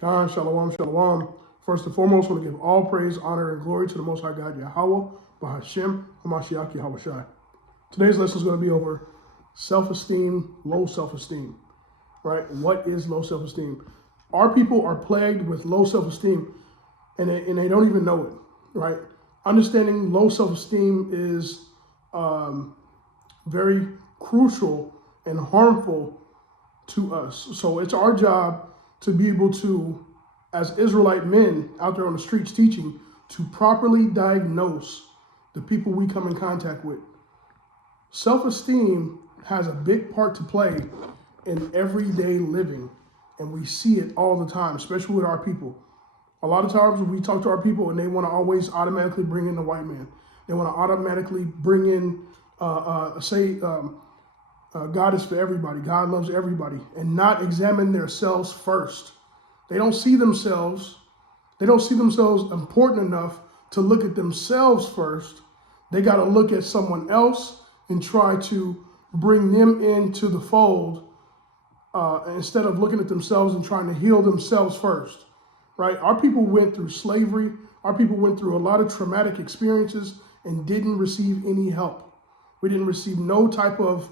Khan, shalom, shalom. First and foremost, I want to give all praise, honor, and glory to the Most High God, Yahweh, Bahashem, Hamashiach, Yahushai. Today's lesson is going to be over self-esteem, low self-esteem, right? What is low self-esteem? Our people are plagued with low self-esteem, and they don't even know it, right? Understanding low self-esteem is very crucial and harmful to us. So it's our job to be able to, as Israelite men out there on the streets teaching, to properly diagnose the people we come in contact with. Self-esteem has a big part to play in everyday living, and we see it all the time, especially with our people. A lot of times when we talk to our people and they want to always automatically bring in the white man. They want to automatically bring in, God is for everybody, God loves everybody, and not examine themselves first. They don't see themselves important enough to look at themselves first. They got to look at someone else and try to bring them into the fold instead of looking at themselves and trying to heal themselves first, right? Our people went through slavery. Our people went through a lot of traumatic experiences and didn't receive any help. We didn't receive no type of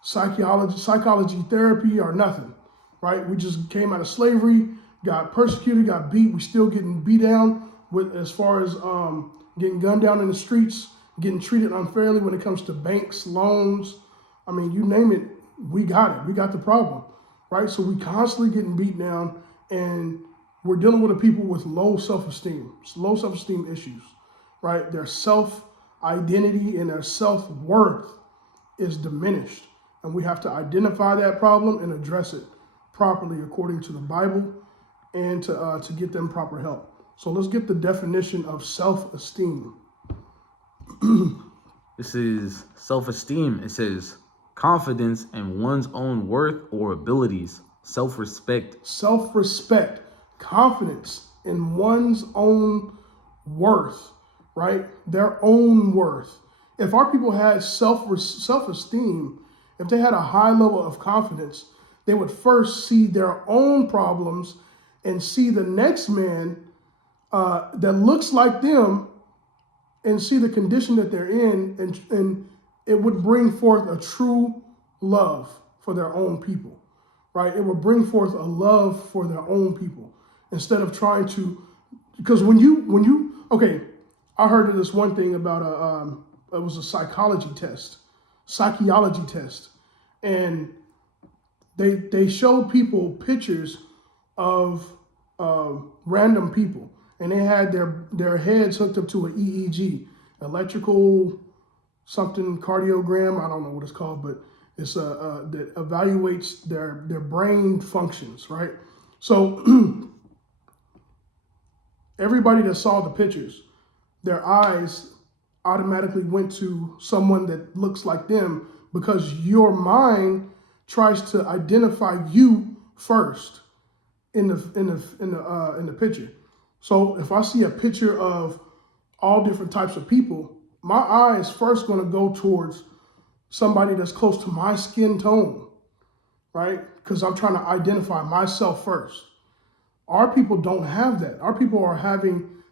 psychology therapy or nothing, right? We just came out of slavery, got persecuted, got beat. We still getting beat down with as far as getting gunned down in the streets, getting treated unfairly when it comes to banks, loans. I mean, you name it, we got it. We got the problem, right? So we constantly getting beat down, and we're dealing with a people with low self-esteem issues, right? Their self-identity and their self-worth is diminished. And we have to identify that problem and address it properly according to the Bible and to get them proper help. So let's get the definition of self-esteem. This is self-esteem. It says confidence in one's own worth or abilities, self-respect. Self-respect, confidence in one's own worth, right? Their own worth. If our people had self-esteem, if they had a high level of confidence, they would first see their own problems and see the next man that looks like them and see the condition that they're in, and it would bring forth a true love for their own people, right? It would bring forth a love for their own people instead of trying to, because when you, okay, I heard of this one thing about it was a psychology test, and they showed people pictures of random people, and they had their heads hooked up to an EEG, electrical something cardiogram. I don't know what it's called, but it's that evaluates their brain functions, right? So everybody that saw the pictures, their eyes automatically went to someone that looks like them because your mind tries to identify you first in the picture. So if I see a picture of all different types of people, my eye is first going to go towards somebody that's close to my skin tone, right? Because I'm trying to identify myself first. Our people don't have that. Our people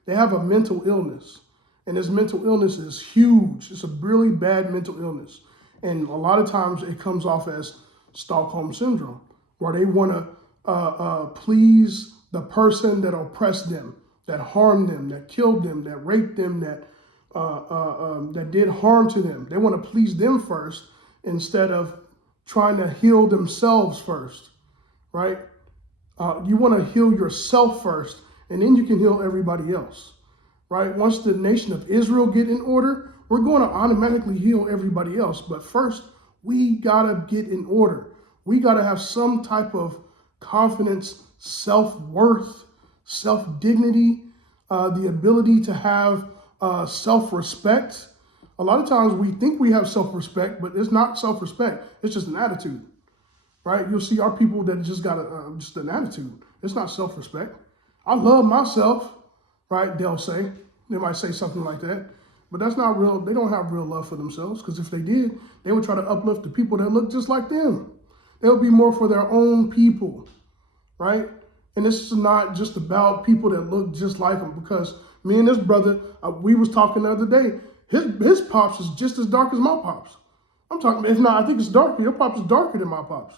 they have a mental illness. And this mental illness is huge. It's a really bad mental illness. And a lot of times it comes off as Stockholm Syndrome, where they want to please the person that oppressed them, that harmed them, that killed them, that raped them, that did harm to them. They want to please them first instead of trying to heal themselves first, right? You want to heal yourself first, and then you can heal everybody else. Right? Once the nation of Israel get in order, we're going to automatically heal everybody else. But first, we got to get in order. We got to have some type of confidence, self-worth, self-dignity, the ability to have self-respect. A lot of times we think we have self-respect, but it's not self-respect. It's just an attitude, right? You'll see our people that just got just an attitude. It's not self-respect. I love myself. Right, they might say something like that, but that's not real. They don't have real love for themselves, because if they did, they would try to uplift the people that look just like them. They would be more for their own people, right? And this is not just about people that look just like him, because me and this brother, we was talking the other day. His pops is just as dark as my pops. I'm talking, if not, I think it's darker. Your pops is darker than my pops,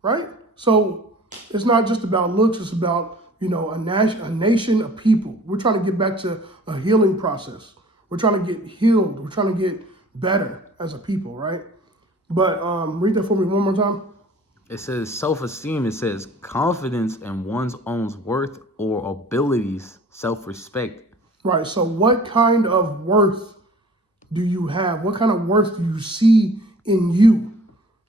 right? So it's not just about looks. It's about, a nation of people. We're trying to get back to a healing process. We're trying to get healed. We're trying to get better as a people, right? But read that for me one more time. It says self-esteem. It says confidence in one's own worth or abilities, self-respect. Right. So what kind of worth do you have? What kind of worth do you see in you?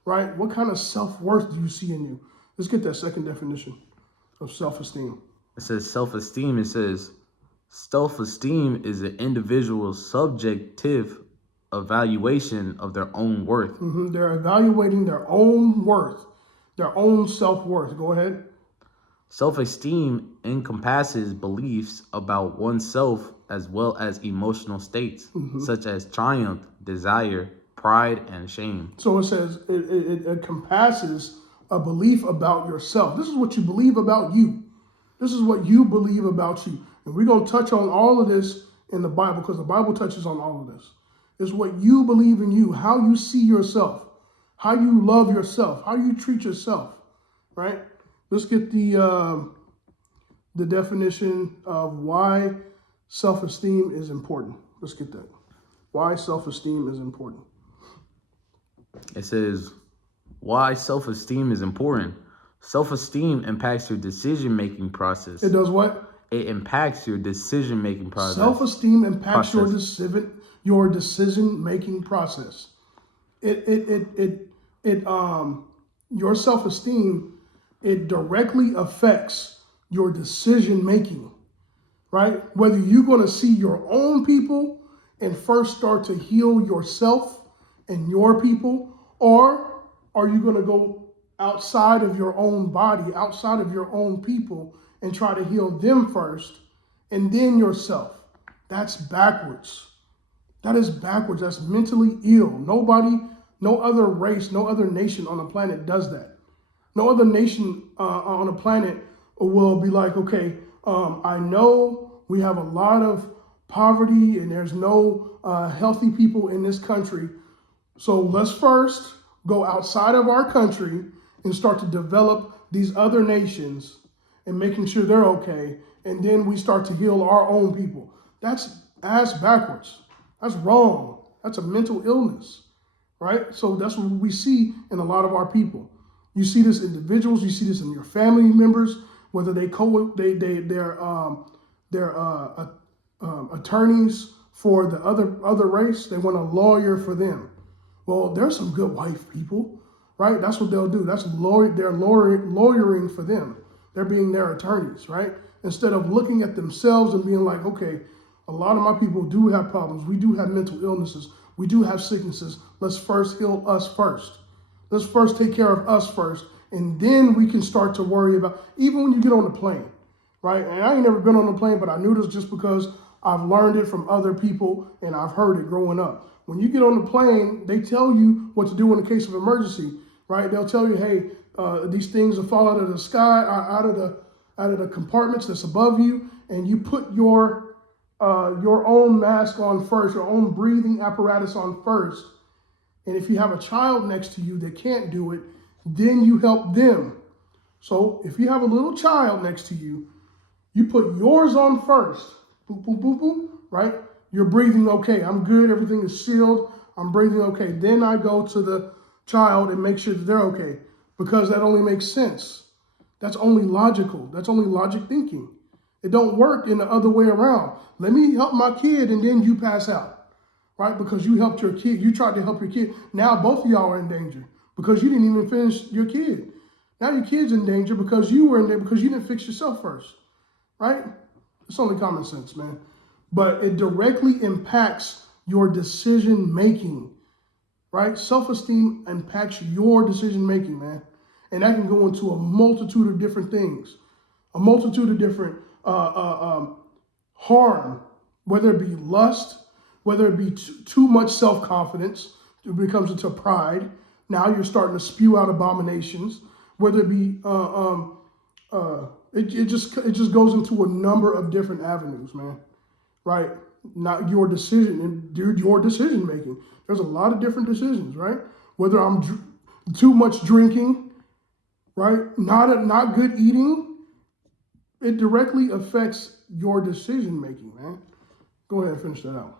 Right? What kind of self-worth do you see in you? Let's get that second definition of self-esteem. It says self-esteem. It says self-esteem is an individual's subjective evaluation of their own worth. They're evaluating their own worth, their own self-worth. Go ahead. Self-esteem encompasses beliefs about oneself as well as emotional states, such as triumph, desire, pride, and shame. So it says it encompasses a belief about yourself. This is what you believe about you. This is what you believe about you. And we're going to touch on all of this in the Bible, because the Bible touches on all of this. It's what you believe in you, how you see yourself, how you love yourself, how you treat yourself, right? Let's get the definition of why self-esteem is important. Let's get that. Why self-esteem is important. It says, why self-esteem is important. Self-esteem impacts your decision-making process. It does what? It impacts your decision-making process. Self-esteem impacts your decision-making process. Your self-esteem, it directly affects your decision-making, right? Whether you're going to see your own people and first start to heal yourself and your people, or are you going to go outside of your own body, outside of your own people, and try to heal them first and then yourself? That's backwards. That is backwards. That's mentally ill. Nobody, no other race, no other nation on the planet does that. No other nation on the planet will be like, okay, I know we have a lot of poverty and there's no healthy people in this country. So let's first go outside of our country and start to develop these other nations and making sure they're okay. And then we start to heal our own people. That's ass backwards. That's wrong. That's a mental illness, right? So that's what we see in a lot of our people. You see this in individuals. You see this in your family members, whether they're attorneys for the other race. They want a lawyer for them. Well, there's some good white people, right? That's what they'll do. They're lawyering for them. They're being their attorneys, right? Instead of looking at themselves and being like, okay, a lot of my people do have problems. We do have mental illnesses. We do have sicknesses. Let's first heal us first. Let's first take care of us first. And then we can start to worry about, even when you get on the plane, right? And I ain't never been on a plane, but I knew this just because I've learned it from other people and I've heard it growing up. When you get on the plane, they tell you what to do in the case of emergency, right? They'll tell you, hey, these things will fall out of the sky, out of the compartments that's above you, and you put your own mask on first, your own breathing apparatus on first. And if you have a child next to you that can't do it, then you help them. So if you have a little child next to you, you put yours on first. Boop, boop, boop, boop, right? You're breathing okay. I'm good. Everything is sealed. I'm breathing okay. Then I go to the child and make sure that they're okay, because that only makes sense. That's only logical. That's only logic thinking. It don't work in the other way around. Let me help my kid and then you pass out, right? Because you helped your kid. You tried to help your kid. Now both of y'all are in danger because you didn't even finish your kid. Now your kid's in danger because you were in there because you didn't fix yourself first, right? It's only common sense, man. But it directly impacts your decision making, right? Self-esteem impacts your decision making, man. And that can go into a multitude of different things, a multitude of different harm, whether it be lust, whether it be too much self-confidence, it becomes into pride. Now you're starting to spew out abominations, whether it be It just goes into a number of different avenues, man. Right? Not your decision and your decision making. There's a lot of different decisions, right? Whether I'm too much drinking, right? Not good eating. It directly affects your decision making, man. Go ahead and finish that out.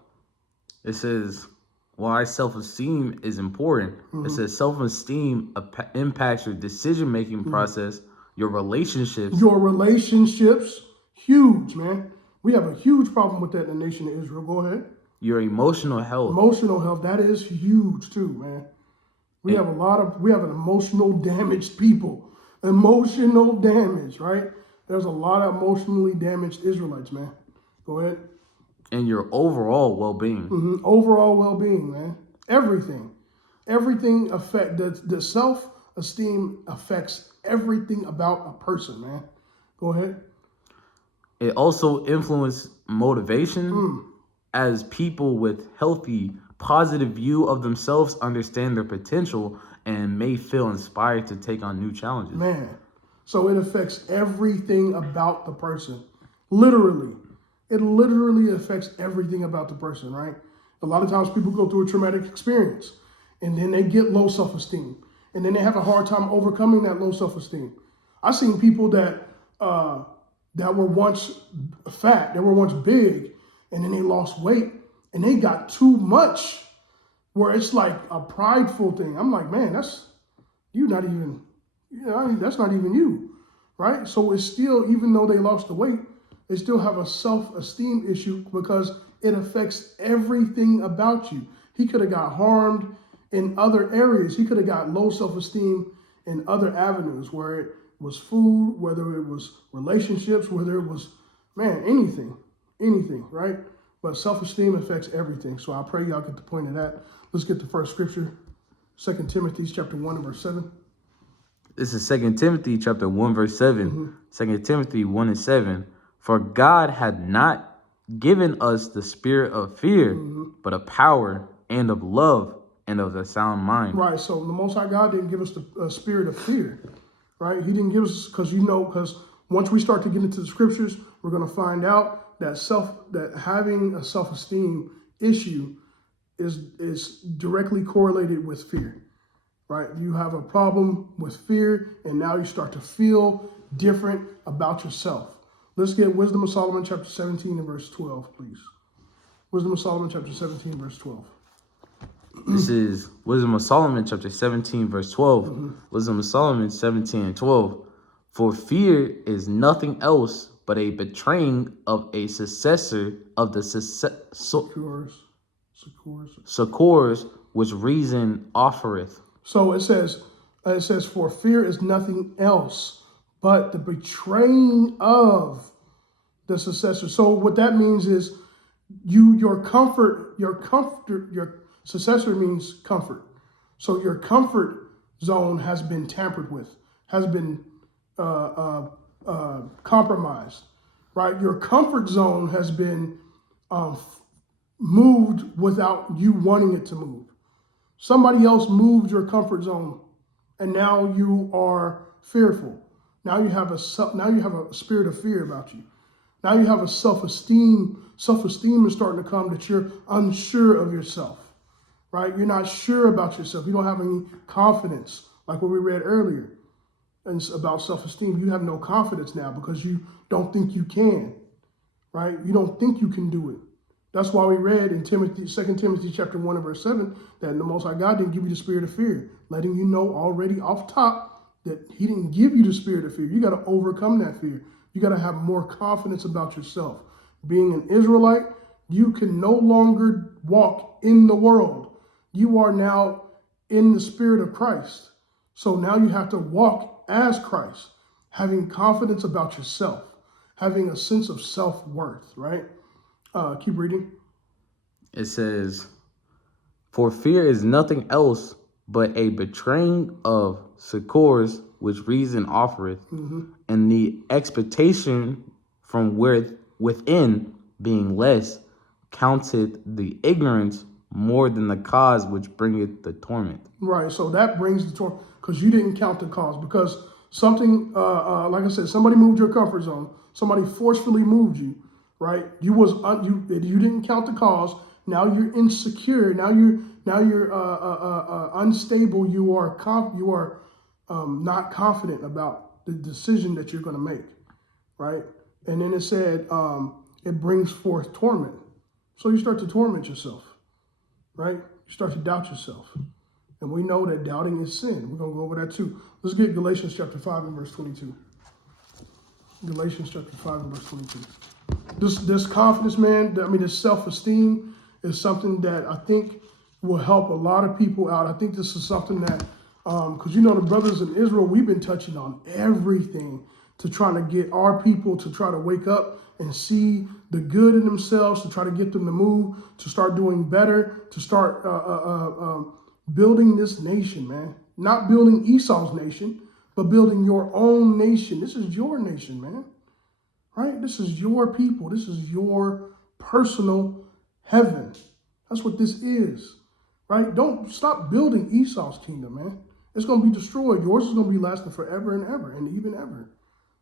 It says why self-esteem is important. It says self-esteem impacts your decision-making process, your relationships. Your relationships, huge, man. We have a huge problem with that in the nation of Israel. Go ahead. Your emotional health. Emotional health, that is huge too, man. We have an emotional damaged people. Emotional damage, right? There's a lot of emotionally damaged Israelites, man. Go ahead. And your overall well-being. Overall well-being, man. Everything affect the self-esteem affects everything about a person, man. Go ahead. It also influences motivation as people with healthy, positive view of themselves understand their potential and may feel inspired to take on new challenges. Man, so it affects everything about the person. Literally. It literally affects everything about the person, right? A lot of times people go through a traumatic experience and then they get low self-esteem. And then they have a hard time overcoming that low self-esteem. I've seen people that were once fat, they were once big, and then they lost weight and they got too much where it's like a prideful thing. I'm like, man, that's not even you, right? So it's still, even though they lost the weight, they still have a self-esteem issue because it affects everything about you. He could have got harmed in other areas. He could have got low self-esteem in other avenues, where it was food, whether it was relationships, whether it was, man, anything, right? But self-esteem affects everything. So I pray y'all get the point of that. Let's get the first scripture, 2 Timothy chapter 1 and verse 7. This is 2 Timothy chapter 1 verse 7. 2 Timothy 1 and 7. For God had not given us the spirit of fear, but of power and of love and of a sound mind. Right. So the Most High God didn't give us the spirit of fear, right? He didn't give us, because once we start to get into the scriptures, we're going to find out that having a self-esteem issue is directly correlated with fear, right? You have a problem with fear, and now you start to feel different about yourself. Let's get Wisdom of Solomon chapter 17 and verse 12, please. Wisdom of Solomon chapter 17 verse 12. This is Wisdom of Solomon chapter 17 verse 12. Wisdom of Solomon 17 and 12. For fear is nothing else but a betraying of a successor of the succors which reason offereth. So it says, for fear is nothing else but the betraying of the successor. So what that means is your successor means comfort. So your comfort zone has been tampered with, has been compromised, right? Your comfort zone has been moved without you wanting it to move. Somebody else moved your comfort zone, and now you are fearful. Now you have a spirit of fear about you. Now you have a self-esteem. Self-esteem is starting to come that you're unsure of yourself, right? You're not sure about yourself. You don't have any confidence, like what we read earlier. And it's about self-esteem. You have no confidence now because you don't think you can, right? You don't think you can do it. That's why we read in 2 Timothy chapter 1 and verse 7 that the Most High God didn't give you the spirit of fear, letting you know already off top that he didn't give you the spirit of fear. You got to overcome that fear. You got to have more confidence about yourself. Being an Israelite, you can no longer walk in the world. You are now in the spirit of Christ. So now you have to walk as Christ, having confidence about yourself, having a sense of self-worth, right? Keep reading. It says, for fear is nothing else but a betraying of succors which reason offereth, and the expectation from within being less counteth the ignorance more than the cause which bringeth the torment. Right, so that brings the torment because you didn't count the cause. Because Something, like I said, somebody moved your comfort zone. Somebody forcefully moved you, right? You didn't count the cause. Now you're insecure. Now you're unstable. You are not confident about the decision that you're going to make, right? And then it said it brings forth torment. So you start to torment yourself, right? You start to doubt yourself. And we know that doubting is sin. We're going to go over that too. Let's get Galatians chapter 5 and verse 22. Galatians chapter 5 and verse 22. This confidence, man, this self-esteem is something that I think will help a lot of people out. I think this is something that, because the brothers in Israel, we've been touching on everything to try to get our people to try to wake up and see the good in themselves, to try to get them to move, to start doing better, to start building this nation, man. Not building Esau's nation, but building your own nation. This is your nation, man. Right? This is your people. This is your personal heaven. That's what this is. Right? Don't stop building Esau's kingdom, man. It's going to be destroyed. Yours is going to be lasting forever and ever and even ever.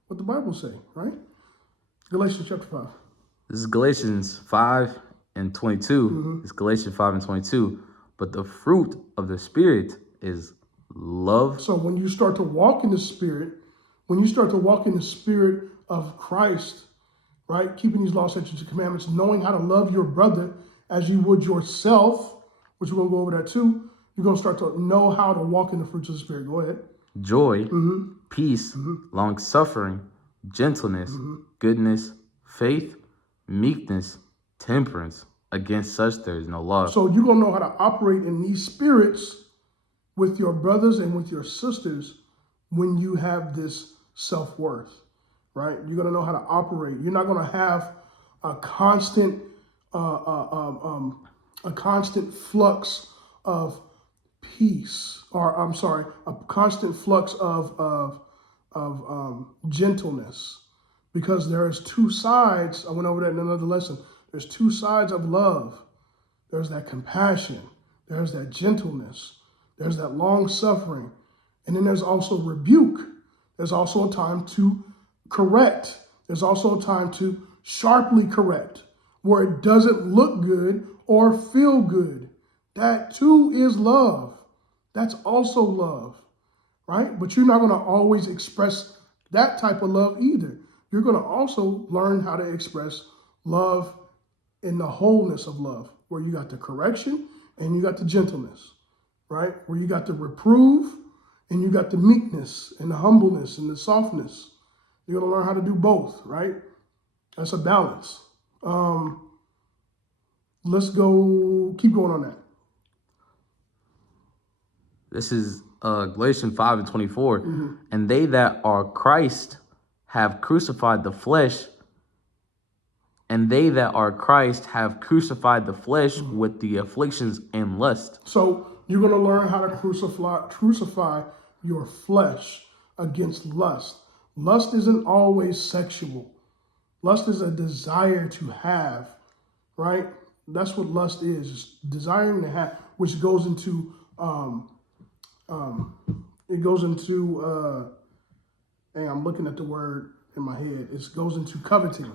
What the Bible say, right? Galatians chapter 5. This is Galatians 5 and 22. It's Galatians 5 and 22. But the fruit of the Spirit is love. So when you start to walk in the Spirit, of Christ, right? Keeping these laws, statutes, and commandments, knowing how to love your brother as you would yourself, which we're going to go over that too. You're going to start to know how to walk in the fruits of the Spirit. Go ahead. Joy, peace, long-suffering, gentleness, goodness, faith, meekness, temperance. Against such there is no law. So you're going to know how to operate in these spirits with your brothers and with your sisters when you have this self-worth, right? You're going to know how to operate. You're not going to have a constant flux of peace, or a constant flux of gentleness, because there is two sides. I went over that in another lesson. There's two sides of love. There's that compassion. There's that gentleness. There's that long suffering. And then there's also rebuke. There's also a time to correct. There's also a time to sharply correct, where it doesn't look good or feel good. That too is love. That's also love, right? But you're not going to always express that type of love either. You're going to also learn how to express love in the wholeness of love, where you got the correction and you got the gentleness, right? Where you got the reprove and you got the meekness and the humbleness and the softness. You're going to learn how to do both, right? That's a balance. Let's keep going on that. This is Galatians 5 and 24. And they that are Christ have crucified the flesh. And they that are Christ have crucified the flesh with the afflictions and lust. So you're going to learn how to crucify your flesh against lust. Lust isn't always sexual. Lust is a desire to have, right? That's what lust is. It's desiring to have, which goes into, I'm looking at the word in my head. It goes into coveting.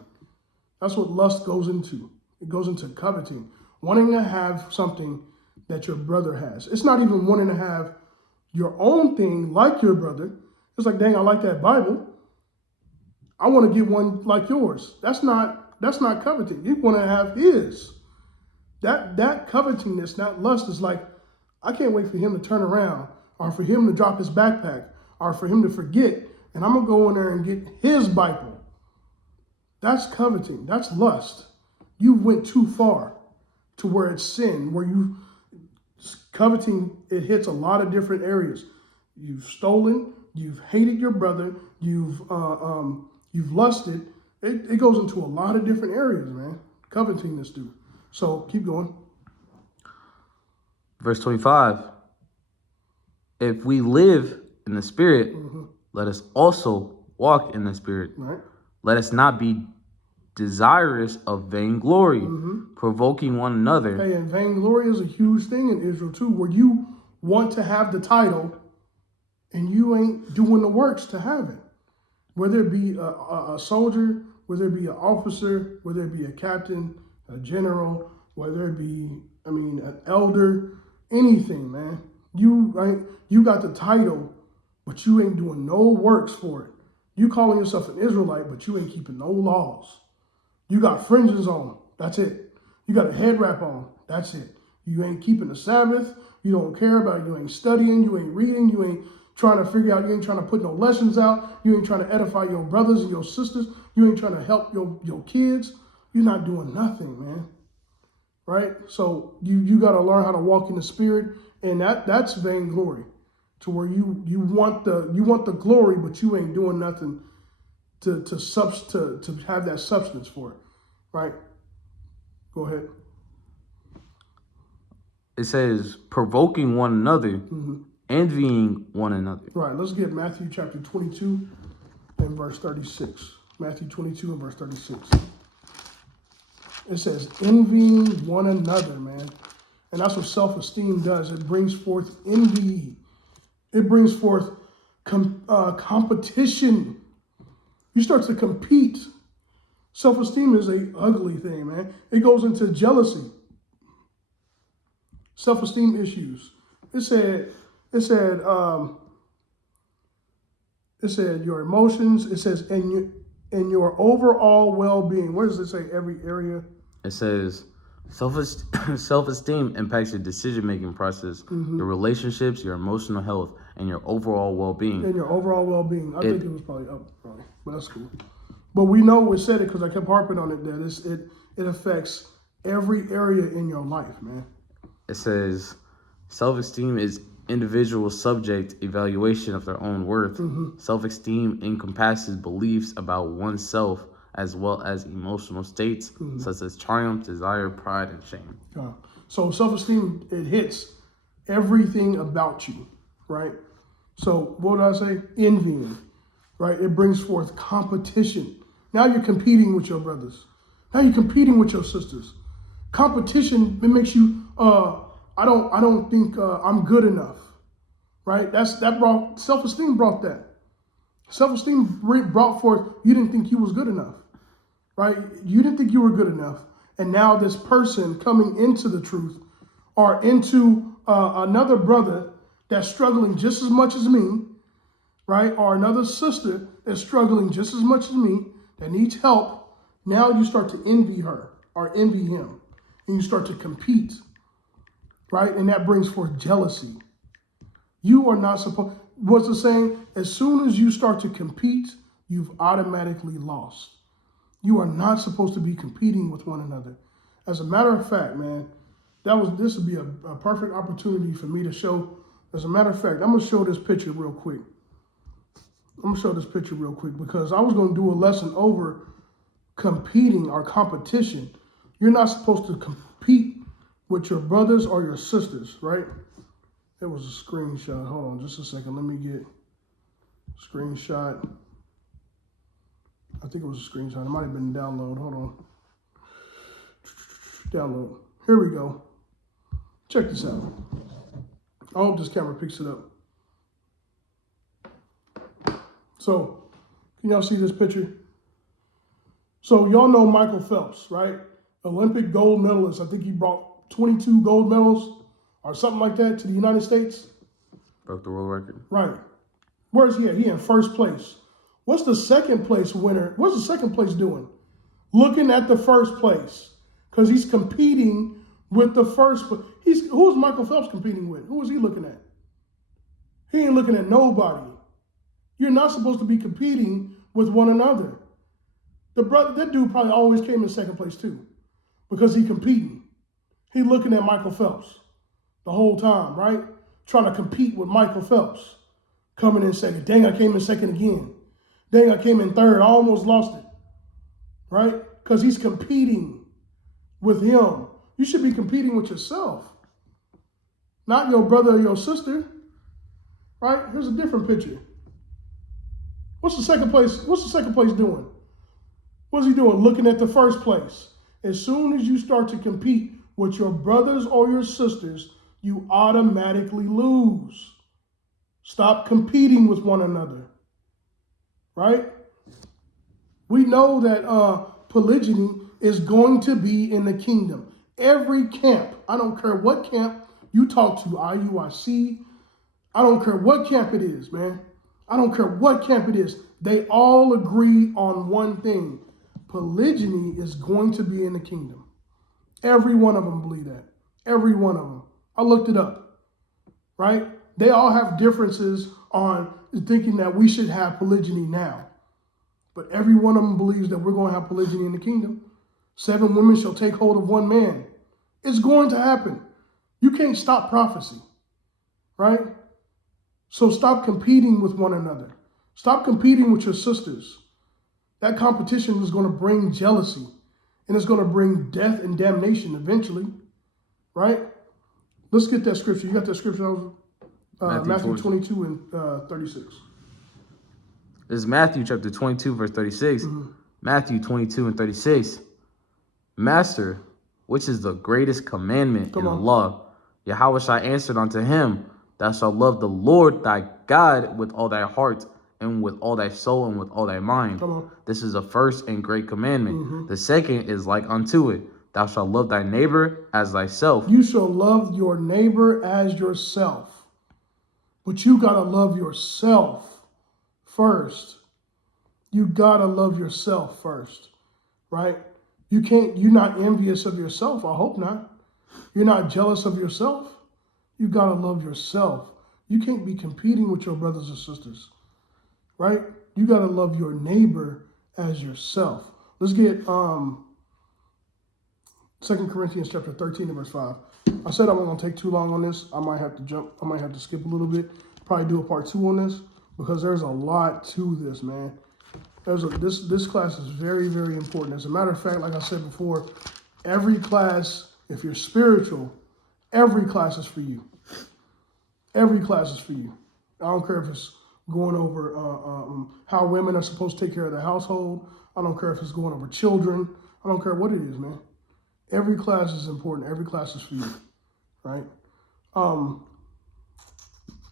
That's what lust goes into. It goes into coveting, wanting to have something that your brother has. It's not even wanting to have your own thing like your brother. It's like, dang, I like that Bible. I want to get one like yours. That's not coveting. You want to have his. That covetingness, that lust is like, I can't wait for him to turn around, or for him to drop his backpack, or for him to forget, and I'm going to go in there and get his Bible. That's coveting. That's lust. You went too far to where it's sin, where coveting, it hits a lot of different areas. You've stolen, you've hated your brother, you've lusted. It goes into a lot of different areas, man. Coveting this dude. So keep going. Verse 25. If we live in the Spirit, let us also walk in the Spirit. Right. Let us not be desirous of vainglory, provoking one another. Hey, and vainglory is a huge thing in Israel too, where you want to have the title and you ain't doing the works to have it. Whether it be a soldier, whether it be an officer, whether it be a captain, a general, whether it be, an elder, anything, man. You got the title, but you ain't doing no works for it. You calling yourself an Israelite, but you ain't keeping no laws. You got fringes on, that's it. You got a head wrap on, that's it. You ain't keeping the Sabbath. You don't care about it. You ain't studying. You ain't reading. You ain't trying to figure out. You ain't trying to put no lessons out. You ain't trying to edify your brothers and your sisters. You ain't trying to help your kids. You're not doing nothing, man. Right? So you got to learn how to walk in the Spirit, and that's vainglory, to where you want the glory, but you ain't doing nothing to have that substance for it. Right? Go ahead. It says, provoking one another, envying one another. Right. Let's get Matthew chapter 22 and verse 36. Matthew 22 and verse 36. It says, envying one another, man. And that's what self-esteem does. It brings forth envy. It brings forth competition. You start to compete. Self-esteem is an ugly thing, man. It goes into jealousy. Self-esteem issues. It said your emotions. It says in your overall well-being. Where does it say every area? It says self-esteem impacts your decision-making process, your relationships, your emotional health, and your overall well-being. And your overall well-being. I think it was probably up, but that's cool. But we know we said it because I kept harping on it. That it affects every area in your life, man. It says self-esteem is individual subject evaluation of their own worth. Self-esteem encompasses beliefs about oneself as well as emotional states such as triumph, desire, pride, and shame. So self-esteem, it hits everything about you, right? So what did I say? Envying, right? It brings forth competition. Now you're competing with your brothers. Now you're competing with your sisters. Competition, it makes you, I don't think I'm good enough, right? Self-esteem brought that. Self-esteem brought forth, you didn't think you was good enough, right? You didn't think you were good enough. And now this person coming into the truth or into another brother that's struggling just as much as me, right? Or another sister that's struggling just as much as me that needs help. Now you start to envy her or envy him. And you start to compete, right? And that brings forth jealousy. You are not supposed, what's the saying? As soon as you start to compete, you've automatically lost. You are not supposed to be competing with one another. As a matter of fact, man, this would be a perfect opportunity for me to show. As a matter of fact, I'm going to show this picture real quick. Because I was going to do a lesson over competing or competition. You're not supposed to compete with your brothers or your sisters, right? It was a screenshot. Hold on just a second. Let me get screenshot. I think it was a screenshot. It might have been download. Hold on. Download. Here we go. Check this out. I hope this camera picks it up. So, can y'all see this picture? So, y'all know Michael Phelps, right? Olympic gold medalist. I think he brought 22 gold medals or something like that to the United States. Broke the world record. Right. Where's he at? He in first place. What's the second place winner? What's the second place doing? Looking at the first place. Because he's competing with the first. Who's Michael Phelps competing with? Who is he looking at? He ain't looking at nobody. You're not supposed to be competing with one another. That dude probably always came in second place too. Because he competing. He looking at Michael Phelps the whole time, right? Trying to compete with Michael Phelps. Coming in second. Dang, I came in second again. Dang, I came in third. I almost lost it. Right? Because he's competing with him. You should be competing with yourself. Not your brother or your sister. Right? Here's a different picture. What's the second place doing? What's he doing? Looking at the first place. As soon as you start to compete with your brothers or your sisters, you automatically lose. Stop competing with one another, right? We know that polygyny is going to be in the kingdom. Every camp, I don't care what camp you talk to, IUIC, I don't care what camp it is, man. I don't care what camp it is. They all agree on one thing. Polygyny is going to be in the kingdom. Every one of them believe that. Every one of them. I looked it up, right? They all have differences on thinking that we should have polygyny now. But every one of them believes that we're going to have polygyny in the kingdom. 7 women shall take hold of one man. It's going to happen. You can't stop prophecy, right? So stop competing with one another. Stop competing with your sisters. That competition is going to bring jealousy, and it's going to bring death and damnation eventually, right? Let's get that scripture. You got that scripture? Matthew 22 and 36. This is Matthew chapter 22, verse 36. Mm-hmm. Matthew 22 and 36. Master, which is the greatest commandment in the law? Yahushua answered unto him, Thou shalt love the Lord thy God with all thy heart, and with all thy soul, and with all thy mind. This is the first and great commandment. Mm-hmm. The second is like unto it. Thou shalt love thy neighbor as thyself. You shall love your neighbor as yourself. But you got to love yourself first. You got to love yourself first, right? You're not envious of yourself. I hope not. You're not jealous of yourself. You got to love yourself. You can't be competing with your brothers and sisters, right? You got to love your neighbor as yourself. Let's get 2 Corinthians chapter 13 and verse 5. I said I wasn't going to take too long on this. I might have to jump. I might have to skip a little bit. Probably do a part 2 on this because there's a lot to this, man. This class is very, very important. As a matter of fact, like I said before, every class, if you're spiritual, every class is for you. Every class is for you. I don't care if it's going over how women are supposed to take care of the household. I don't care if it's going over children. I don't care what it is, man. Every class is important. Every class is for you, right?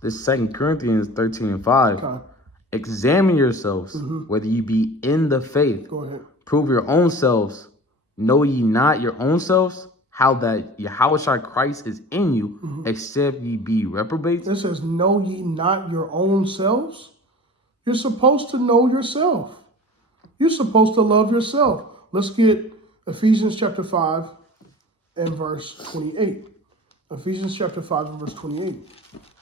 This 2 Corinthians 13 and 5. Okay. Examine yourselves, whether you be in the faith. Go ahead. Prove your own selves. Know ye not your own selves, how that Yahushua Christ is in you, except ye be reprobates? It says, know ye not your own selves? You're supposed to know yourself. You're supposed to love yourself. Let's get Ephesians chapter 5 and verse 28. Ephesians chapter 5 and verse 28.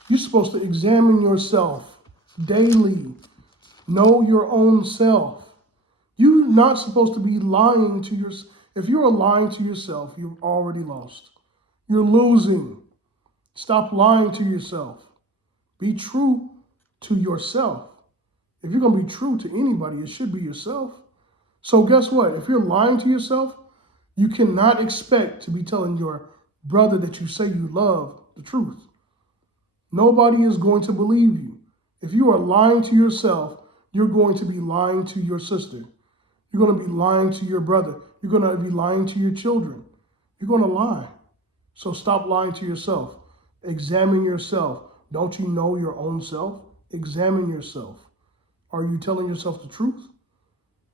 You're supposed to examine yourself daily. Know your own self. You're not supposed to be lying to yourself. If you are lying to yourself, you've already lost. You're losing. Stop lying to yourself. Be true to yourself. If you're going to be true to anybody, it should be yourself. So guess what? If you're lying to yourself, you cannot expect to be telling your brother that you say you love the truth. Nobody is going to believe you. If you are lying to yourself, you're going to be lying to your sister. You're going to be lying to your brother. You're going to be lying to your children. You're going to lie. So stop lying to yourself. Examine yourself. Don't you know your own self? Examine yourself. Are you telling yourself the truth?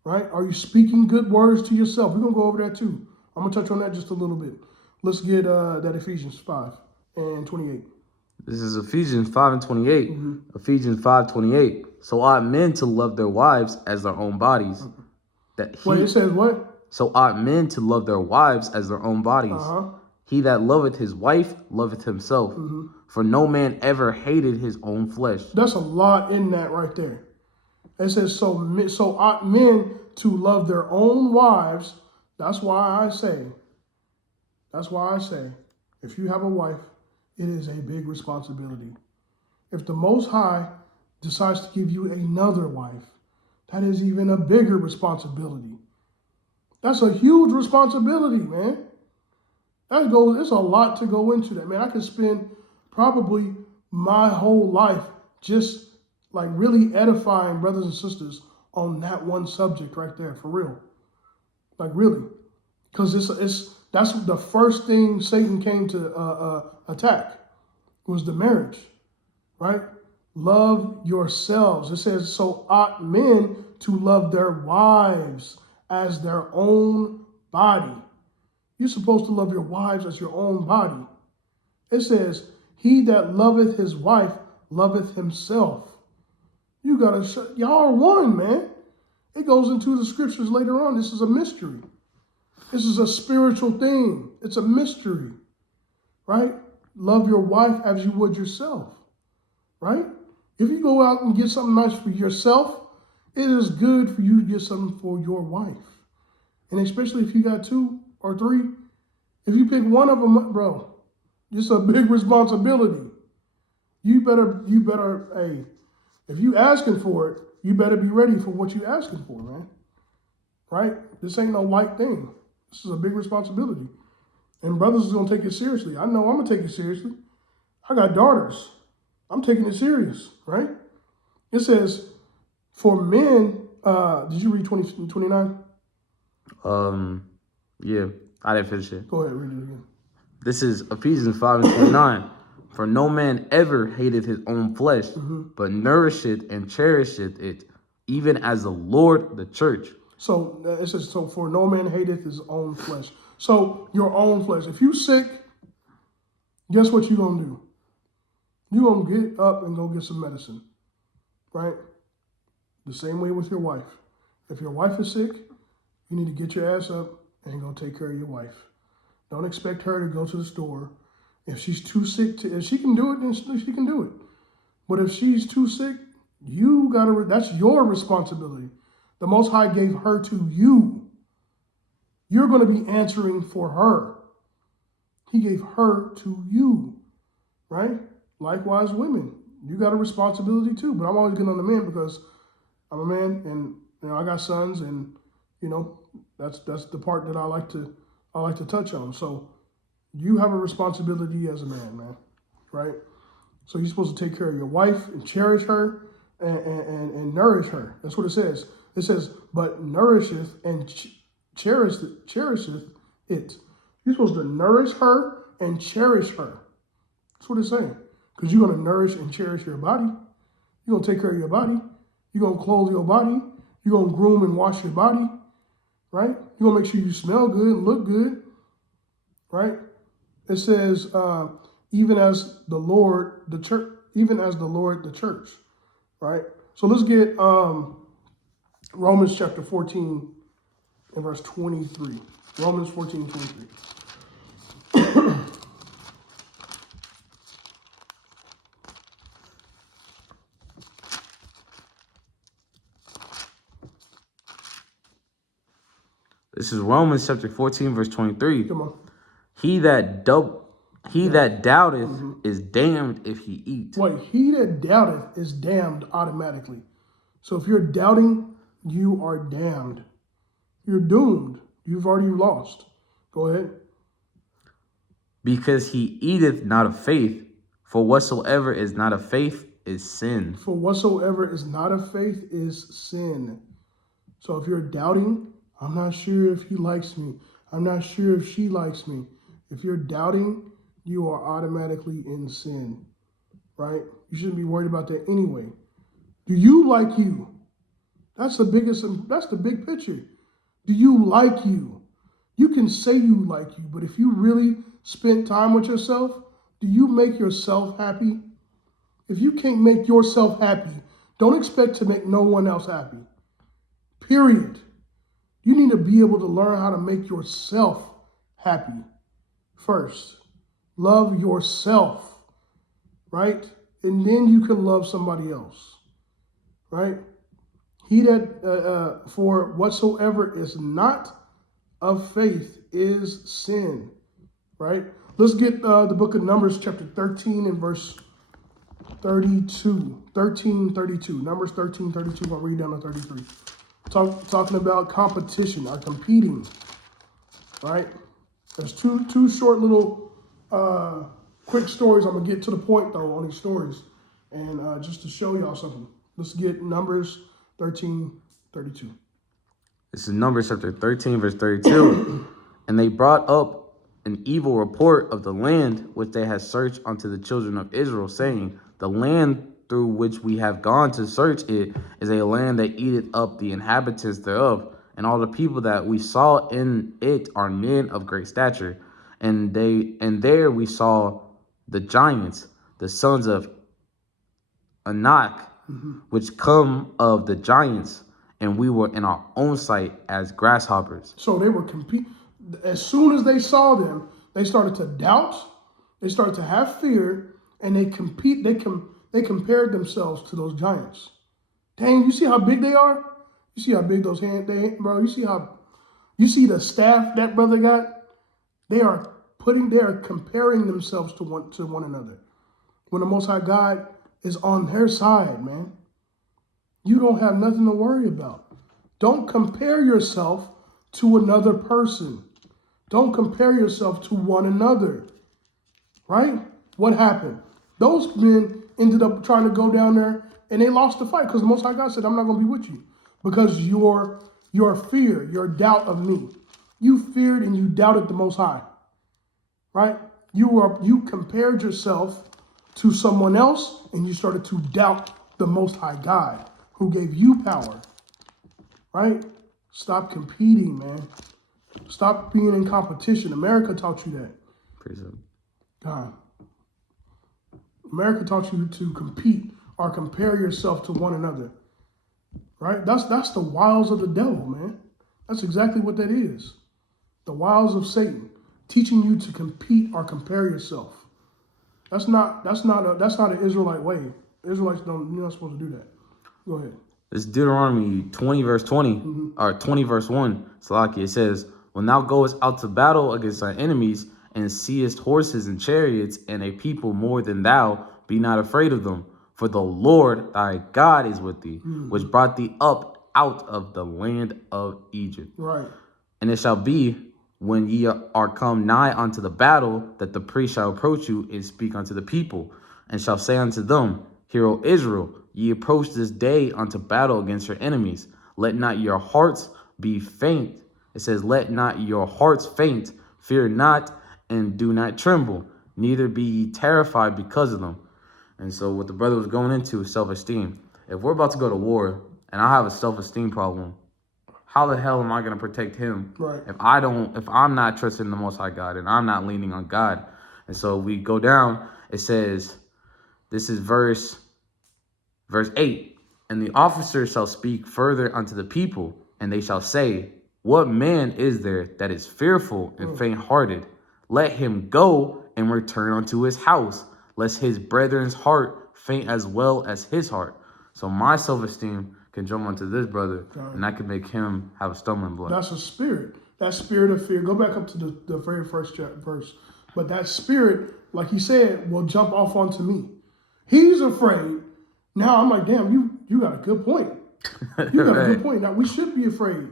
Right? Are you speaking good words to yourself? We're going to go over that too. I'm going to touch on that just a little bit. Let's get that Ephesians 5 and 28. This is Ephesians 5 and 28. Ephesians 5:28. So ought men to love their wives as their own bodies. Wait, it says what? So ought men to love their wives as their own bodies. He that loveth his wife loveth himself. For no man ever hated his own flesh. That's a lot in that right there. It says, so ought men to love their own wives. That's why I say, if you have a wife, it is a big responsibility. If the Most High decides to give you another wife, that is even a bigger responsibility. That's a huge responsibility, man. It's a lot to go into that, man. I could spend probably my whole life just like really edifying brothers and sisters on that one subject right there, for real. Like really. Because that's the first thing Satan came to attack was the marriage, right? Love yourselves. It says, so ought men to love their wives as their own body. You're supposed to love your wives as your own body. It says, he that loveth his wife loveth himself. You gotta, y'all are one, man. It goes into the scriptures later on. This is a mystery. This is a spiritual thing. It's a mystery, right? Love your wife as you would yourself, right? If you go out and get something nice for yourself, it is good for you to get something for your wife. And especially if you got 2 or 3, if you pick one of them up, bro, it's a big responsibility. You better, hey, if you asking for it, you better be ready for what you asking for, man. Right? This ain't no light thing. This is a big responsibility. And brothers is going to take it seriously. I know I'm going to take it seriously. I got daughters. I'm taking it serious, right? It says, for men, did you read 29? Yeah, I didn't finish it. Go ahead, read it again. This is Ephesians 5:29. For no man ever hated his own flesh, but nourisheth and cherisheth it, even as the Lord the church. So it says, so for no man hateth his own flesh. So your own flesh. If you sick, guess what you going to do? You going to get up and go get some medicine, right? The same way with your wife. If your wife is sick, you need to get your ass up and go take care of your wife. Don't expect her to go to the store. If she's too sick if she can do it, then she can do it. But if she's too sick, you gotta, that's your responsibility. The Most High gave her to you. You're going to be answering for her. He gave her to you, right? Likewise, women, you got a responsibility too. But I'm always getting on the men because I'm a man, and I got sons, and that's the part that I like to touch on. So you have a responsibility as a man, right? So you're supposed to take care of your wife and cherish her and nourish her. That's what it says. It says, but nourisheth and cherisheth it. You're supposed to nourish her and cherish her. That's what it's saying. Because you're going to nourish and cherish your body. You're going to take care of your body. You're going to clothe your body. You're going to groom and wash your body. Right? You're going to make sure you smell good and look good. Right? It says, even as the Lord, the church, right? So let's get Romans chapter 14 and verse 23. Romans 14:23. This is Romans chapter 14, verse 23. Come on. He that doubteth is damned if he eat. Wait, he that doubteth is damned automatically. So if you're doubting, you are damned. You're doomed. You've already lost. Go ahead. Because he eateth not of faith, for whatsoever is not of faith is sin. For whatsoever is not of faith is sin. So if you're doubting, I'm not sure if he likes me. I'm not sure if she likes me. If you're doubting, you are automatically in sin, right? You shouldn't be worried about that anyway. Do you like you? That's the big picture. Do you like you? You can say you like you, but if you really spent time with yourself, do you make yourself happy? If you can't make yourself happy, don't expect to make no one else happy. Period. You need to be able to learn how to make yourself happy first. Love yourself, right? And then you can love somebody else, right? He that, for whatsoever is not of faith is sin, right? Let's get the book of Numbers chapter 13 and verse 32. 13:32. Numbers 13:32. I'll read down to 33. Talking about competition or competing, right? There's two short little quick stories. I'm going to get to the point, though, on these stories. And just to show y'all something. Let's get Numbers 13:32. This is Numbers chapter 13, verse 32. And they brought up an evil report of the land which they had searched unto the children of Israel, saying, the land through which we have gone to search it is a land that eateth up the inhabitants thereof, and all the people that we saw in it are men of great stature. And there we saw the giants, the sons of Anak, which come of the giants, and we were in our own sight as grasshoppers. So they were as soon as they saw them, they started to doubt, they started to have fear, and they compared themselves to those giants. Dang, you see how big they are? You see how big those hands, bro? You see the staff that brother got? They are comparing themselves to one another. When the Most High God is on their side, man, you don't have nothing to worry about. Don't compare yourself to another person. Don't compare yourself to one another. Right? What happened? Those men ended up trying to go down there and they lost the fight because the Most High God said, I'm not going to be with you because your fear, your doubt of me. You feared and you doubted the Most High. Right? You compared yourself to someone else and you started to doubt the Most High God who gave you power. Right? Stop competing, man. Stop being in competition. America taught you that. God. America taught you to compete or compare yourself to one another. Right? That's the wiles of the devil, man. That's exactly what that is. The wiles of Satan, teaching you to compete or compare yourself. That's not an Israelite way. Israelites you're not supposed to do that. Go ahead. It's Deuteronomy 20 verse 20 or 20 verse 1. Salaki, it says, when thou goest out to battle against thy enemies and seest horses and chariots and a people more than thou, be not afraid of them. For the Lord thy God is with thee, which brought thee up out of the land of Egypt. Right. And it shall be when ye are come nigh unto the battle, that the priest shall approach you and speak unto the people, and shall say unto them, Hear, O Israel, ye approach this day unto battle against your enemies. Let not your hearts be faint. It says, let not your hearts faint. Fear not, and do not tremble. Neither be ye terrified because of them. And so what the brother was going into is self-esteem. If we're about to go to war, and I have a self-esteem problem, how the hell am I going to protect him if I'm not trusting the Most High God and I'm not leaning on God? And so we go down, it says, this is verse 8. And the officers shall speak further unto the people, and they shall say, what man is there that is fearful and faint-hearted? Let him go and return unto his house, lest his brethren's heart faint as well as his heart. So my self-esteem can jump onto this brother, and that can make him have a stumbling block. That's a spirit. That spirit of fear. Go back up to the very first verse. But that spirit, like he said, will jump off onto me. He's afraid. Now I'm like, damn, you got a good point. You got a good point. Now we should be afraid.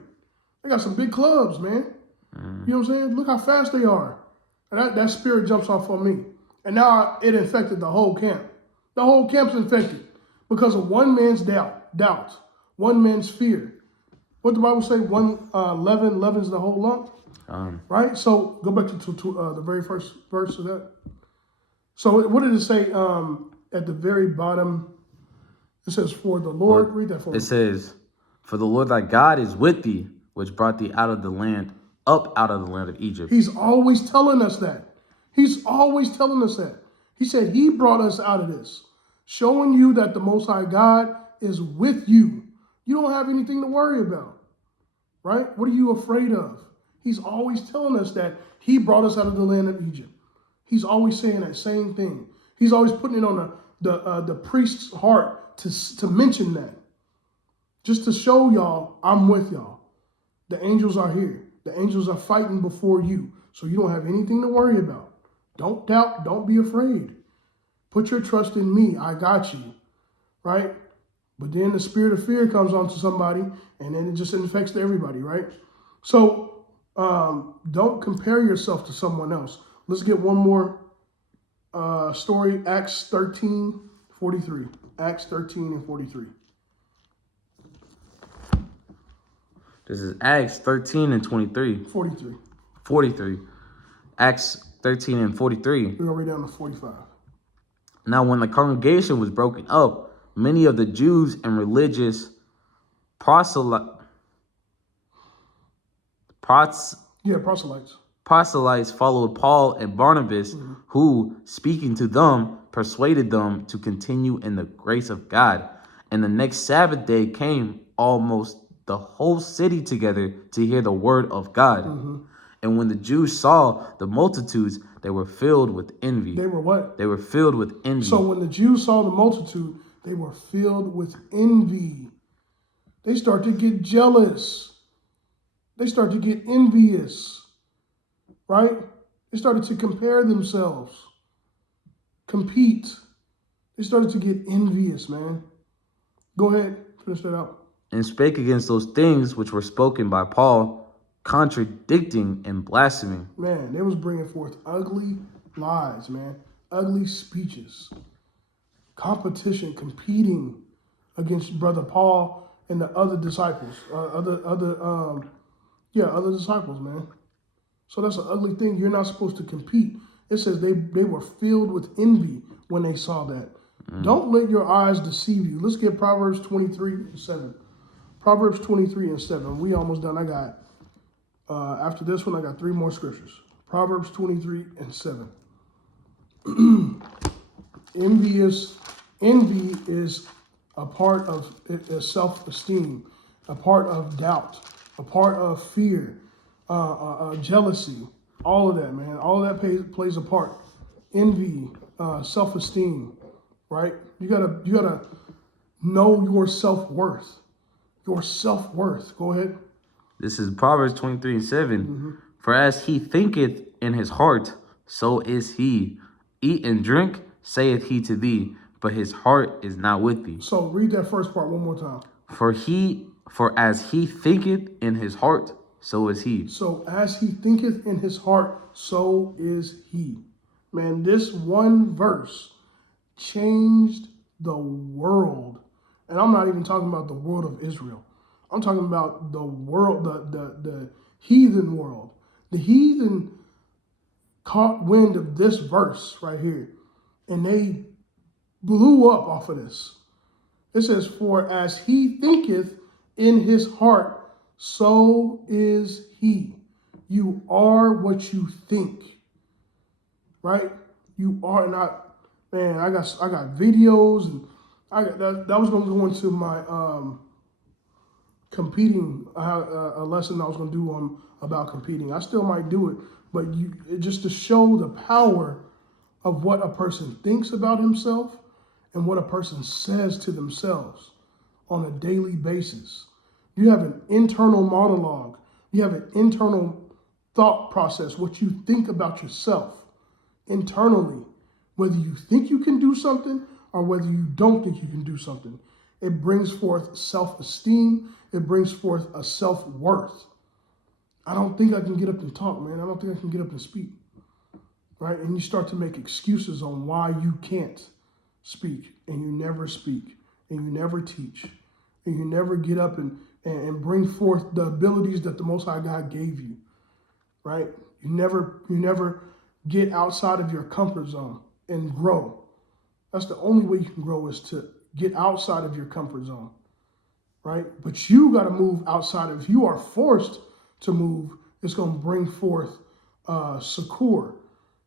They got some big clubs, man. You know what I'm saying? Look how fast they are. And that spirit jumps off on me. And now it infected the whole camp. The whole camp's infected because of one man's doubt, one man's fear. What the Bible say? Leaven leavens the whole lump. Right? So go back to the very first verse of that. So what did it say at the very bottom? It says, for the Lord, read that for me. It says, for the Lord thy God is with thee, which brought thee out of the land of Egypt. He's always telling us that. He's always telling us that. He said he brought us out of this, showing you that the Most High God is with you. You don't have anything to worry about, right? What are you afraid of? He's always telling us that he brought us out of the land of Egypt. He's always saying that same thing. He's always putting it on the priest's heart to mention that, just to show y'all I'm with y'all. The angels are here. The angels are fighting before you, so you don't have anything to worry about. Don't doubt. Don't be afraid. Put your trust in me. I got you, right? But then the spirit of fear comes onto somebody, and then it just infects everybody, right? So don't compare yourself to someone else. Let's get one more story, Acts 13:43. Acts 13:43. This is Acts 13 and 23. 43. 43. Acts 13 and 43. We're going to read down to 45. Now when the congregation was broken up, many of the Jews and religious proselytes followed Paul and Barnabas, who, speaking to them, persuaded them to continue in the grace of God. And the next Sabbath day came almost the whole city together to hear the word of God. And when the Jews saw the multitudes, they were filled with envy. They were what? They were filled with envy. So when the Jews saw the multitude, they were filled with envy. They start to get jealous. They start to get envious, right? They started to compare themselves, compete. They started to get envious, man. Go ahead, finish that out. And spake against those things which were spoken by Paul, contradicting and blaspheming. Man, they was bringing forth ugly lies, man. Ugly speeches. Competition, competing against Brother Paul and the other disciples. Other disciples, man. So that's an ugly thing. You're not supposed to compete. It says they were filled with envy when they saw that. Don't let your eyes deceive you. Let's get Proverbs 23:7. Proverbs 23:7. We almost done. I got, after this one, I got 3 more scriptures. Proverbs 23:7. Envy is a part of self-esteem, a part of doubt, a part of fear, jealousy, all of that, man. All of that plays a part. Envy, self-esteem, right? You gotta know your self-worth. Your self-worth. Go ahead. This is Proverbs 23:7. For as he thinketh in his heart, so is he. Eat and drink, saith he to thee, but his heart is not with thee. So read that first part one more time. For as he thinketh in his heart, so is he. So as he thinketh in his heart, so is he. Man, this one verse changed the world. And I'm not even talking about the world of Israel. I'm talking about the world, the heathen world. The heathen caught wind of this verse right here, and they blew up off of this. It says, for as he thinketh in his heart, so is he. You are what you think, right? You are not, man, I got videos, and I got that was going to go into my competing, a lesson I was going to do about competing. I still might do it, but just to show the power of what a person thinks about himself and what a person says to themselves on a daily basis. You have an internal monologue. You have an internal thought process, what you think about yourself internally, whether you think you can do something or whether you don't think you can do something. It brings forth self-esteem. It brings forth a self-worth. I don't think I can get up and talk, man. I don't think I can get up and speak, right? And you start to make excuses on why you can't speak, and you never speak, and you never teach, and you never get up and bring forth the abilities that the Most High God gave you, right? You never get outside of your comfort zone and grow. That's the only way you can grow, is to get outside of your comfort zone, right? But you got to move outside of, if you are forced to move, it's going to bring forth succour,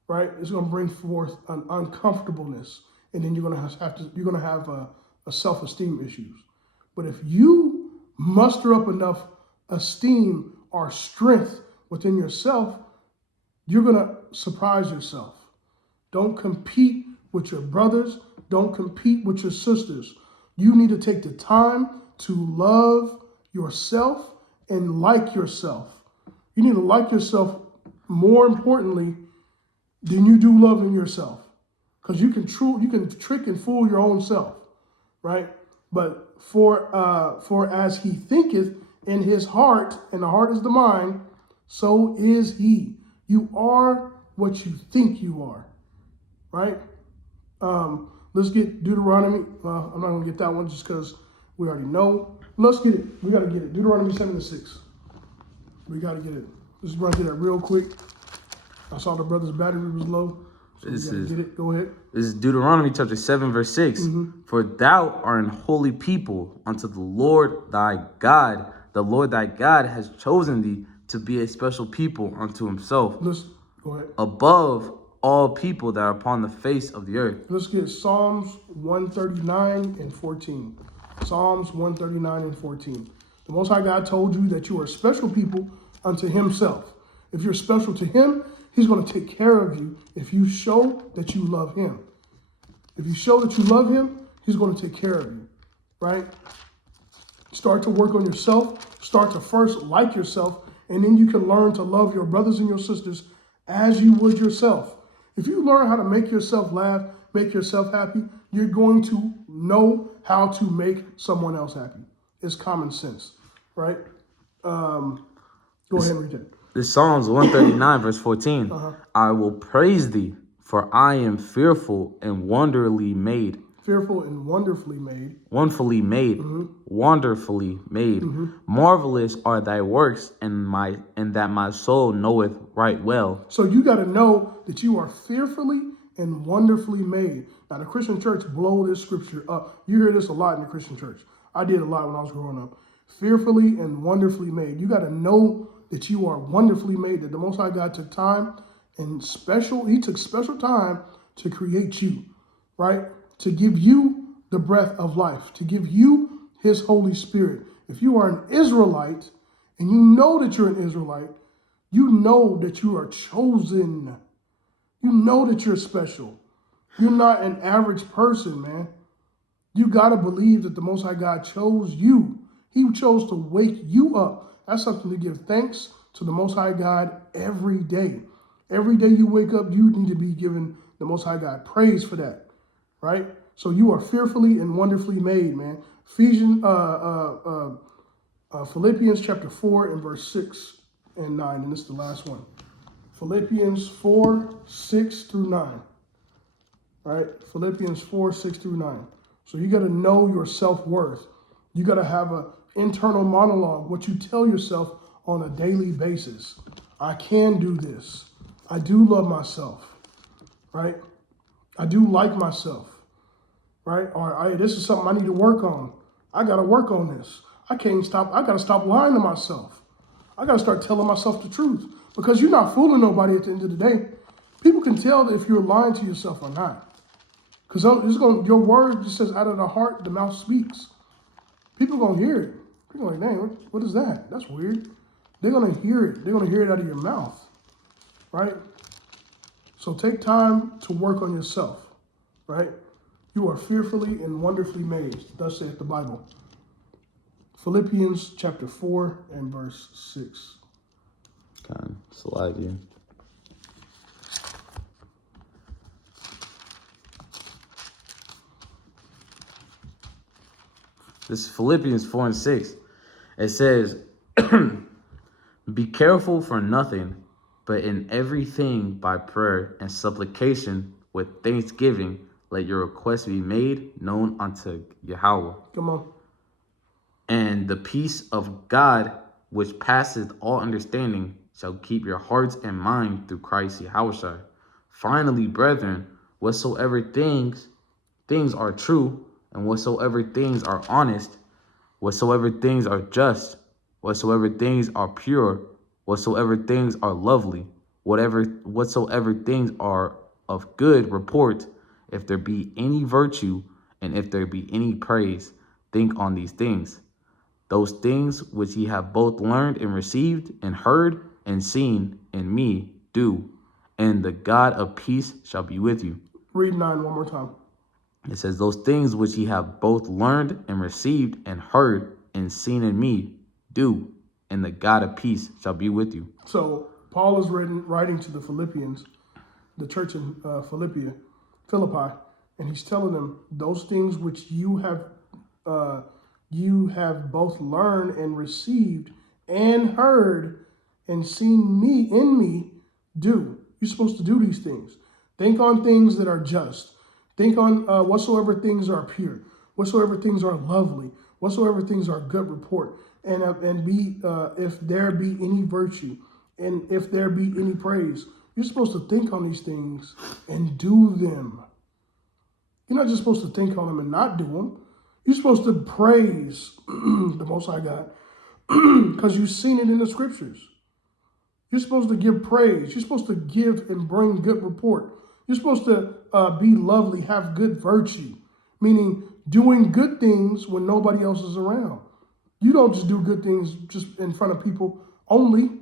right? It's going to bring forth an uncomfortableness, and then you're going to have a self-esteem issues. But if you muster up enough esteem or strength within yourself, you're going to surprise yourself. Don't compete with your brothers. Don't compete with your sisters. You need to take the time to love yourself and like yourself. You need to like yourself more importantly than you do loving yourself. Because you can trick and fool your own self, right? But for as he thinketh in his heart, and the heart is the mind, so is he. You are what you think you are, right? Let's get Deuteronomy. I'm not going to get that one just because we already know. Let's get it. We got to get it. Deuteronomy 7:6. We got to get it. Let's run through that real quick. I saw the brother's battery was low. So This you gotta is get it. Go ahead. This is Deuteronomy chapter 7, verse 6. For thou art an holy people unto the Lord thy God. The Lord thy God has chosen thee to be a special people unto himself, Go ahead. above all people that are upon the face of the earth. Let's get Psalms 139 and 14. Psalms 139 and 14. The Most High God told you that you are a special people unto himself. If you're special to him, he's going to take care of you if you show that you love him. If you show that you love him, he's going to take care of you, right? Start to work on yourself. Start to first like yourself, and then you can learn to love your brothers and your sisters as you would yourself. If you learn how to make yourself laugh, make yourself happy, you're going to know how to make someone else happy. It's common sense, right? Go ahead and read it. This Psalms 139, verse 14. I will praise thee, for I am fearful and wonderfully made. Fearful and wonderfully made. Wonderfully made. Wonderfully made. Marvelous are thy works, and that my soul knoweth right well. So you got to know that you are fearfully and wonderfully made. Now, the Christian church blow this scripture up. You hear this a lot in the Christian church. I did a lot when I was growing up. Fearfully and wonderfully made. You got to know that you are wonderfully made, that the Most High God took time and he took special time to create you, right? To give you the breath of life, to give you his Holy Spirit. If you are an Israelite and you know that you're an Israelite, you know that you are chosen. You know that you're special. You're not an average person, man. You got to believe that the Most High God chose you. He chose to wake you up. That's something to give thanks to the Most High God every day. Every day you wake up, you need to be giving the Most High God praise for that, right? So you are fearfully and wonderfully made, man. Philippians chapter 4 and verse 6 and 9, and this is the last one. Philippians 4, 6 through 9. Right? Philippians 4, 6 through 9. So you got to know your self-worth. You got to have an internal monologue, what you tell yourself on a daily basis. I can do this. I do love myself. Right? I do like myself. Right? Or this is something I need to work on. I got to work on this. I got to stop lying to myself. I got to start telling myself the truth. Because you're not fooling nobody at the end of the day. People can tell if you're lying to yourself or not. Because your word just says, out of the heart, the mouth speaks. People are going to hear it. People are like, dang, what is that? That's weird. They're going to hear it. They're going to hear it out of your mouth. Right? So take time to work on yourself. Right? You are fearfully and wonderfully made. Thus saith the Bible. Philippians chapter 4 and verse 6. God, slide you. This is Philippians 4 and 6. It says, be careful for nothing, but in everything by prayer and supplication with thanksgiving, let your requests be made known unto Yahweh. Come on. And the peace of God, which passeth all understanding, shall keep your hearts and mind through Christ Yahweh. Finally, brethren, whatsoever things are true, and whatsoever things are honest, whatsoever things are just, whatsoever things are pure, whatsoever things are lovely, whatsoever things are of good report, if there be any virtue, and if there be any praise, think on these things. Those things which ye have both learned and received and heard and seen in me, do, and the God of peace shall be with you. Read 9 one more time. It says, those things which ye have both learned and received and heard and seen in me, do, and the God of peace shall be with you. So Paul is writing to the Philippians, the church in Philippi, and he's telling them those things which you have both learned and received and heard and seen me in me, do. You're supposed to do these things. Think on things that are just. Think on whatsoever things are pure, whatsoever things are lovely, whatsoever things are good report, and be if there be any virtue, and if there be any praise. You're supposed to think on these things and do them. You're not just supposed to think on them and not do them. You're supposed to praise the Most High God because you've seen it in the scriptures. You're supposed to give praise. You're supposed to give and bring good report. You're supposed to be lovely, have good virtue, meaning doing good things when nobody else is around. You don't just do good things just in front of people only.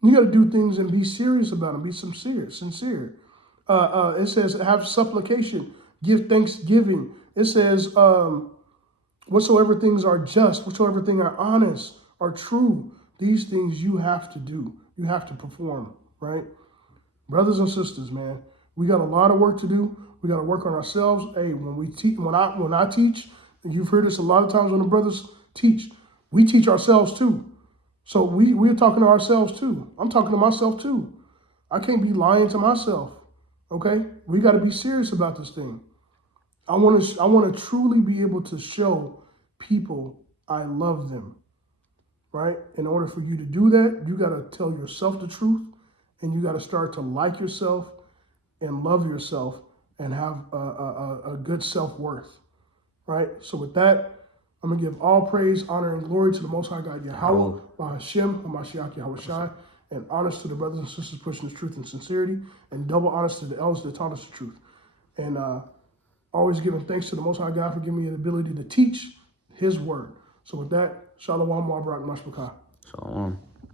You got to do things and be serious about them, be sincere. It says have supplication, give thanksgiving. It says whatsoever things are just, whatsoever things are honest, are true. These things you have to do. You have to perform, right? Brothers and sisters, man, we got a lot of work to do. We got to work on ourselves. Hey, when I teach, and you've heard this a lot of times when the brothers teach, we teach ourselves too. So we're talking to ourselves too. I'm talking to myself too. I can't be lying to myself. Okay? We got to be serious about this thing. I want to truly be able to show people I love them. Right? In order for you to do that, you got to tell yourself the truth, and you got to start to like yourself and love yourself and have a good self-worth. Right? So with that, I'm going to give all praise, honor, and glory to the Most High God, Yahweh, Bahashem, Hamashiach, Yahweh Shai, and honors to the brothers and sisters pushing this truth and sincerity, and double honors to the elders that taught us the truth. And always giving thanks to the Most High God for giving me the ability to teach His word. So with that, Shalom, Marbrak, Mashbakah. Shalom.